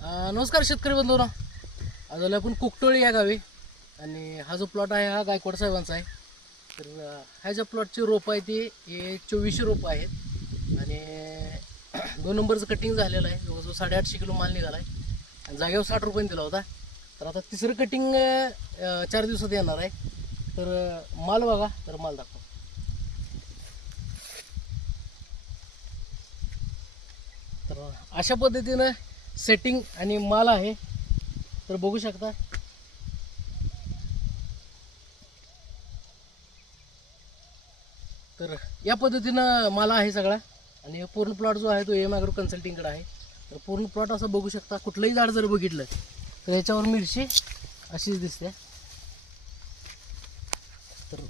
नमस्कार शेतकरी बंधूंनो. आज आलो आपण कुकटोळी या गावी आणि हा जो प्लॉट आहे हा गायकवाड साहेबांचा आहे. तर ह्या ज्या प्लॉटची रोपं आहे ती 2400 रोपं आहेत आणि 2 नंबरचं कटिंग झालेलं आहे. जवळजवळ 850 किलो माल निघाला आहे आणि जागेवर 60 रुपयांनी दिला होता. तर आता तिसरं कटिंग 4 दिवसात येणार आहे. तर माल बघा, तर माल दाखवा. तर अशा पद्धतीनं सेटिंग आणि माल आहे. तर बघू शकता. तर या पद्धतीनं माल आहे सगळा आणि पूर्ण प्लॉट जो आहे तो एम ॲग्रो कन्सल्टिंगकडे आहे. तर पूर्ण प्लॉट असं बघू शकता. कुठलंही झाड जर बघितलं तर याच्यावर मिरची अशीच दिसते. तर